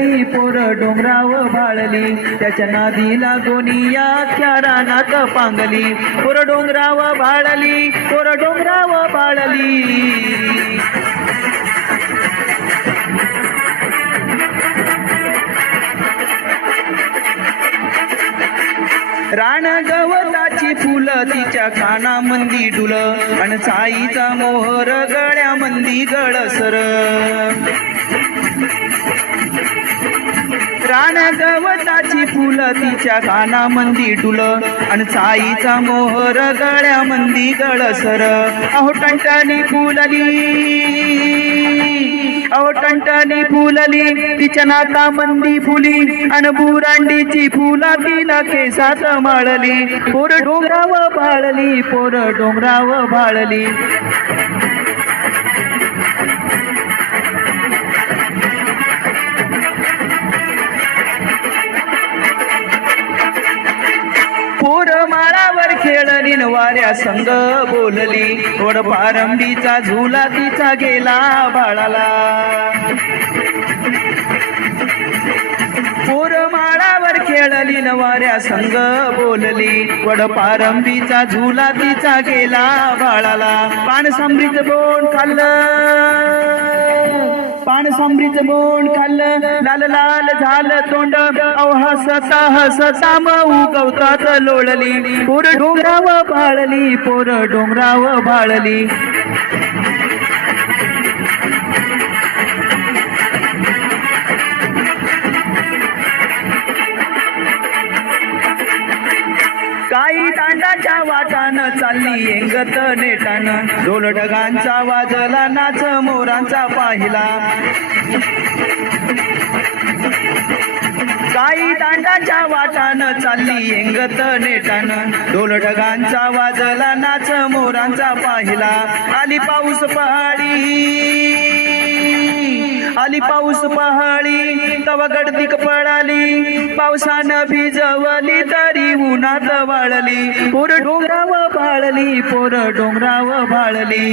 भाळली पोर डोंगराव भाळली त्याच्या नादीला गोनिया अख्ख्या रानात पांगली. पोर डोंगराव भाळली पोर डोंगराव भाळली रान गवताची फुलं तिच्या खानामंदी डुल आणि साईचा मोहर गळ्यामंदी गळसर. रान गवताची फुलं तिच्या कानामंदी डुल. आणि साईचा मोहर गळ्यामंदी गळसर. अहो टंटणी फुलली. अहो टंटणी फुलली. तिच्या नाता मंदी फुली. आणि बुरांडीची फुला तिला केसात माळली. पोर डोंगराव भाळली पोर डोंगराव भाळली नवीन वाऱ्या संग बोलली. थोड पारंबीचा झुला तिचा गेला बाळाला. पोर माळावर खेळली नवाऱ्या संग बोलली. वड पारंबीचा झुला तिचा गेला बाळाला. पान बोन खाल्लं. पान सांबरीच बोन खाल्लं लाल लाल झालं तोंड. हसता हसता मऊ गवतात लोळली. पोर डोंगराव भाळली पोर डोंगराव भाळली. काही तांडाच्या वाटानं चालली येंगत नेटान. ढोल ढगांचा वाजला नाच मोरांचा पाहिला. काही दांडाच्या वाटानं चालली येंगत नेटान. ढोल ढगांचा वाजला नाच मोरांचा पाहिला. आली पाऊस पहाडी. आली पाऊस पहाडी. तवा गडदिक पडाली पावसानं भिजवली तरी उन्हात वाळली. पोर डोंगराव भाळली पोर डोंगराव भाळली